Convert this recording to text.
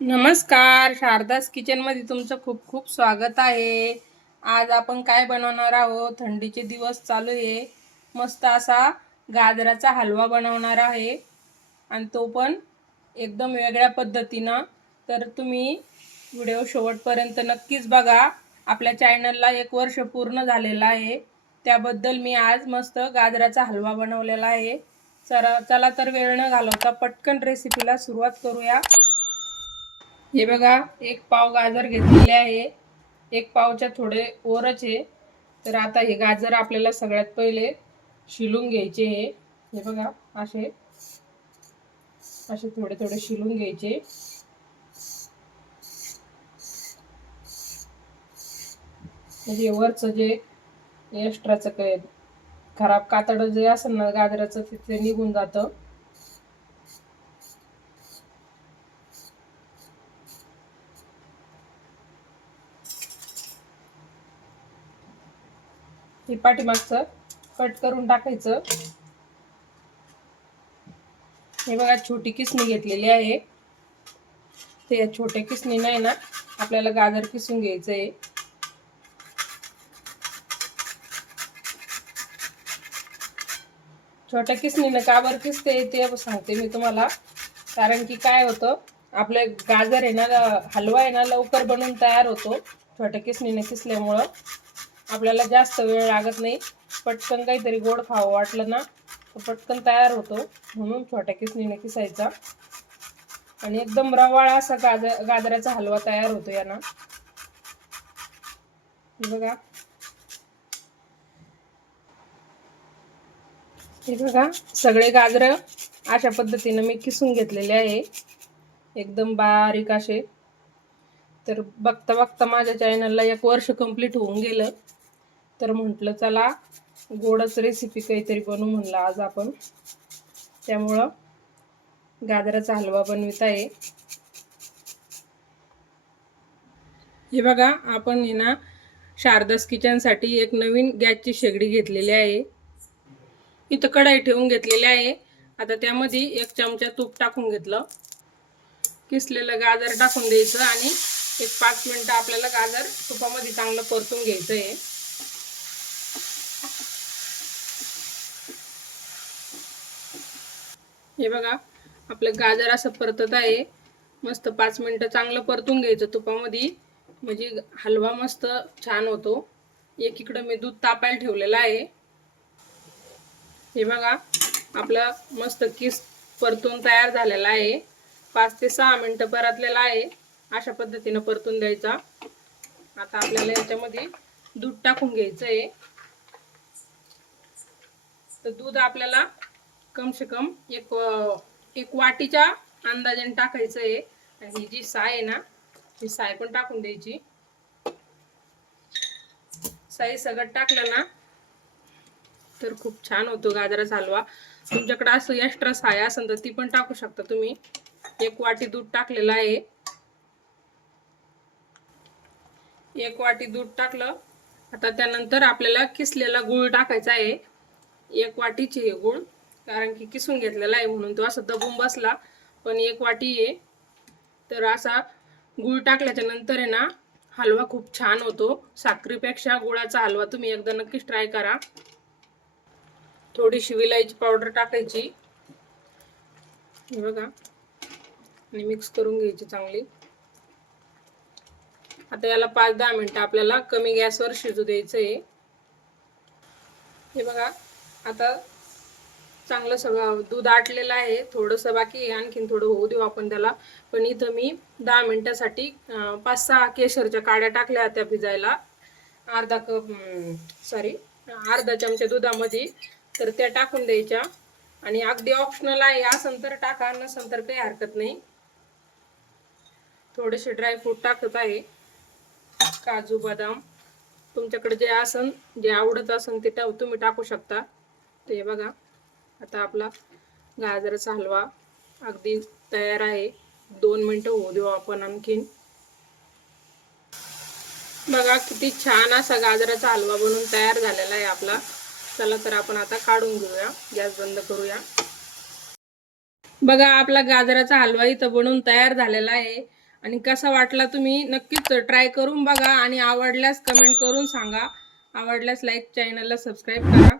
नमस्कार शारदास किचनमध्ये तुमचं खूप खूप स्वागत आहे. आज आपण काय बनवणार आहोत? थंडीचे दिवस चालू आहे. मस्त असा गाजराचा हलवा बनवणार आहे. आणि तो पण एकदम वेगळ्या पद्धतीनं. तर तुम्ही व्हिडिओ शेवटपर्यंत नक्कीच बघा. आपल्या चॅनलला एक वर्ष पूर्ण झालेलं आहे. त्याबद्दल मी आज मस्त गाजराचा हलवा बनवलेला आहे. चला चला तर वेळ न घालवता पटकन रेसिपीला सुरुवात करूया. हे बघा एक पाव गाजर घेतलेले आहे. एक पावच्या थोडे ओरच आहे. तर आता हे गाजर आपल्याला सगळ्यात पहिले शिलून घ्यायचे हे हे बघा असे. असे थोडे थोडे शिलून घ्यायचे. म्हणजे वरचं जे एक्स्ट्राचं काय खराब कातडं जे असेल ना गाजराचं तिथे निघून जातं. हे पाठीमागचं कट करून टाकायचं. हे बघा छोटी किसणी घेतलेली आहे. ते या छोट्या किसणीनं आहे ना आपल्याला गाजर किसून घ्यायचं आहे छोट्या किसणीनं काबर किसते ते सांगते मी तुम्हाला. कारण की काय होतं आपलं गाजर आहे ना हलवा आहे ना लवकर बनवून तयार होतो. छोट्या किसणीनं किसल्यामुळं. आपल्याला जास्त वेळ लागत नाही. पटकन काहीतरी गोड खावं वाटलं ना पटकन तयार होतो. म्हणून छोट्या किसणीने किसायचा. आणि एकदम रवाळा असा गाजर गाजराचा हलवा तयार होतो यानं. हे बघा. हे बघा सगळे गाजर अशा पद्धतीनं मी किसून घेतलेले आहे. एकदम बारीक असे. तर बघता बघता माझ्या चॅनलला एक वर्ष कंप्लीट होऊन गेलं. तर म्हटलं चला गोडच रेसिपी काहीतरी बनवू म्हणलं आज आपण. त्यामुळं गाजराचा हलवा बनवित आहे हे बघा आपण हे ना शारदास किचनसाठी एक नवीन गॅसची शेगडी घेतलेली आहे. इथं कढाई ठेवून घेतलेली आहे. आता त्यामध्ये एक चमचा तूप टाकून घेतलं. किसलेलं गाजर टाकून द्यायचं आणि एक पाच मिनटं आपल्याला गाजर तुपामध्ये चांगलं परतून घ्यायचं आहे हे बघा आपलं गाजर असं परतत आहे. मस्त पाच मिनटं चांगलं परतून घ्यायचं तुपामध्ये. म्हणजे हलवा मस्त छान होतो. एकीकडं मी दूध तापायला ठेवलेलं आहे. हे बघा आपलं मस्त किस परतून तयार झालेला आहे. पाच ते सहा मिनटं परतलेला आहे. अशा पद्धतीनं परतून द्यायचा. आता आपल्याला याच्यामध्ये दूध टाकून घ्यायचं आहे तर दूध आपल्याला कम से कम एक एक वाटीच्या अंदाजाने टाकायचं आहे. आणि ही जी साय आहे ना ही साय पण टाकून द्यायची. साई सगळं टाकलं ना तर खूप छान होतो गाजराचा हलवा. तुमच्याकडे असं एक्स्ट्रा साय असेल तर ती पण टाकू शकता तुम्ही. एक वाटी दूध टाकलेलं आहे. एक वाटी दूध टाकलं. आता त्यानंतर आपल्याला किसलेला गुळ टाकायचा आहे. एक वाटीची गुळ. कारण की किसून घेतलेला आहे म्हणून तो असा दबून बसला. पण एक वाटी आहे. तर असा गुळ टाकल्याच्या नंतर आहे ना हलवा खूप छान होतो. साखरेपेक्षा गुळाचा हलवा तुम्ही एकदा नक्कीच ट्राय करा. थोडीशी विलायची पावडर टाकायची. हे बघा. आणि मिक्स करून घ्यायची चांगली. आता याला पाच दहा मिनटं आपल्याला कमी गॅसवर शिजू द्यायचं आहे हे बघा. आता चांगलं सगळं दूध आटलेलं आहे. थोडंसं बाकी आणखीन थोडं होऊ देऊ आपण त्याला. पण इथं मी दहा मिनटासाठी पाच सहा केशरच्या काड्या टाकल्या त्या भिजायला. अर्धा कप सॉरी अर्धा चमचा दुधामध्ये. तर त्या टाकून द्यायच्या. आणि अगदी ऑप्शनल आहे असन तर टाका नसन तर काही हरकत नाही. थोडेसे ड्रायफ्रूट टाकत आहे. काजू बदाम. तुमच्याकडे जे असन जे आवडत असन ते टा तुम्ही टाकू शकता. ते बघा. आता आपला गाजराचा हलवा अगदी तयार आहे. दोन मिनटं होऊ देऊ आपण आणखीन. बघा किती छान असा गाजराचा हलवा बनवून तयार झालेला आहे आपला. चला तर आपण आता काढून घेऊया. गॅस बंद करूया. बघा आपला गाजराचा हलवा इथं बनवून तयार झालेला आहे. आणि कसा वाटला तुम्ही नक्कीच ट्राय करून बघा आणि आवडल्यास कमेंट करून सांगा. आवडल्यास लाईक चॅनलला सबस्क्राईब करा.